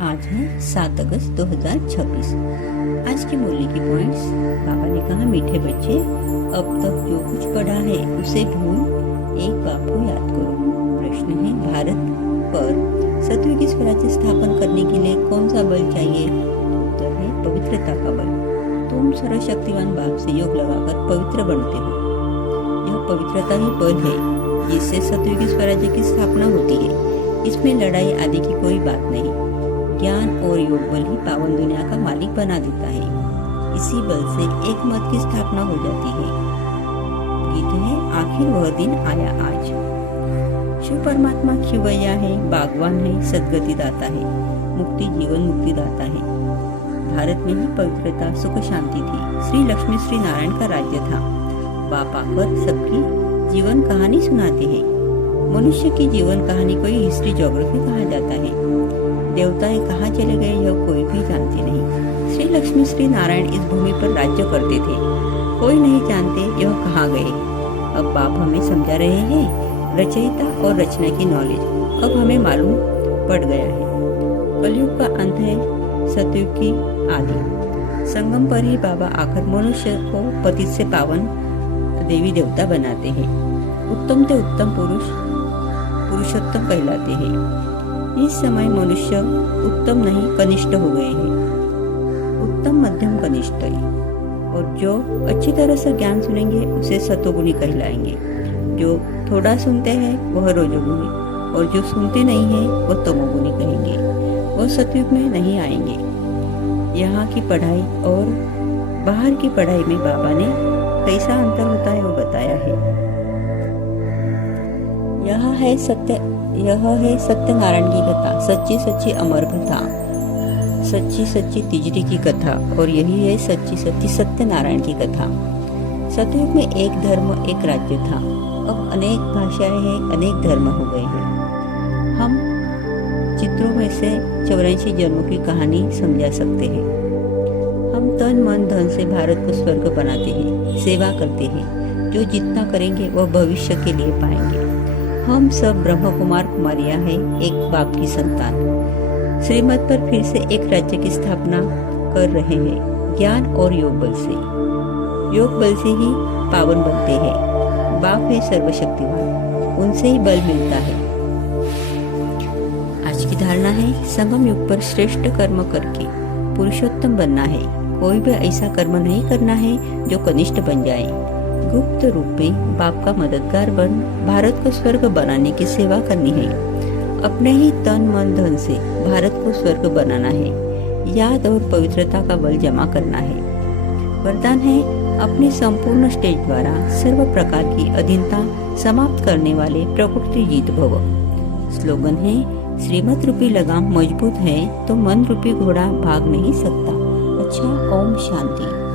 आज है 7 अगस्त 2026। आज के बोलने की पॉइंट्स। पापा ने कहा, मीठे बच्चे, अब तक जो कुछ पढ़ा है उसे भूल एक बाप को याद करो। प्रश्न है, भारत पर सतयुगी स्वराज्य स्थापन करने के लिए कौन सा बल चाहिए? उत्तर है पवित्रता का बल। तुम सर्वशक्तिवान बाप से योग लगाकर पवित्र बनते हो। यह पवित्रता ही बल है जिससे सतयुगी स्वराज्य की स्थापना होती है। इसमें लड़ाई आदि की कोई बात नहीं। ज्ञान और योग बल ही पावन दुनिया का मालिक बना देता है। इसी बल से एक मत की स्थापना हो जाती है। गीत है, आखिर वह दिन आया आज। शिव परमात्मा खिवैया है, बागवान है, सदगति दाता है, मुक्ति जीवन मुक्ति दाता है। भारत में ही पवित्रता सुख शांति थी। श्री लक्ष्मी श्री नारायण का राज्य था। बाप आकर सबकी जीवन कहानी सुनाते हैं। मनुष्य की जीवन कहानी को हिस्ट्री ज्योग्राफी कहा जाता है। देवताएं कहाँ चले गए यह कोई भी जानती नहीं। श्री लक्ष्मी श्री नारायण इस भूमि पर राज्य करते थे। कोई नहीं जानते यह कहाँ गए। अब बाप हमें समझा रहे हैं। रचयिता और रचना की नॉलेज अब हमें मालूम पड़ गया है। कलयुग का अंत है, सतयुग की आदि। संगम पर ही बाबा आकर मनुष्य को पतित से पावन देवी देवता बनाते हैं। उत्तम से उत्तम पुरुषोत्तम कहलाते हैं। इस समय मनुष्य उत्तम नहीं कनिष्ठ हो गए हैं। उत्तम मध्यम कनिष्ठ है। और जो अच्छी तरह से ज्ञान सुनेंगे उसे सतोगुणी कहलाएंगे। जो थोड़ा सुनते हैं वह रजोगुणी, और जो सुनते नहीं है वह तमोगुणी कहेंगे। वह सतयुग में नहीं आएंगे। यहाँ की पढ़ाई और बाहर की पढ़ाई में बाबा ने कैसा अंतर होता है वो बताया है। यह है सत्यनारायण की कथा, सच्ची सच्ची अमर कथा, सच्ची सच्ची तिजरी की कथा। और यही है सच्ची सच्ची सत्यनारायण की कथा। सतयुग में एक धर्म एक राज्य था। अब अनेक भाषाएं हैं, अनेक धर्म हो गए हैं। हम चित्रों में से 84 जन्मों की कहानी समझा सकते हैं। हम तन मन धन से भारत को स्वर्ग बनाते हैं, सेवा करते हैं। जो जितना करेंगे वह भविष्य के लिए पाएंगे। हम सब ब्रह्म कुमार कुमारियां हैं, एक बाप की संतान। श्रीमत पर फिर से एक राज्य की स्थापना कर रहे हैं, ज्ञान और योग बल से। योग बल से ही पावन बनते हैं। बाप है सर्वशक्तिवान, उनसे ही बल मिलता है। आज की धारणा है, संगम युग पर श्रेष्ठ कर्म करके पुरुषोत्तम बनना है। कोई भी ऐसा कर्म नहीं करना है जो कनिष्ठ बन जाए। गुप्त रूप में बाप का मददगार बन भारत को स्वर्ग बनाने की सेवा करनी है। अपने ही तन मन धन से भारत को स्वर्ग बनाना है। याद और पवित्रता का बल जमा करना है। वरदान है, अपने संपूर्ण स्टेज द्वारा सर्व प्रकार की अधीनता समाप्त करने वाले प्रकृति जीत भव। स्लोगन है, श्रीमत रूपी लगाम मजबूत है तो मन रूपी घोड़ा भाग नहीं सकता। अच्छा, ओम शांति।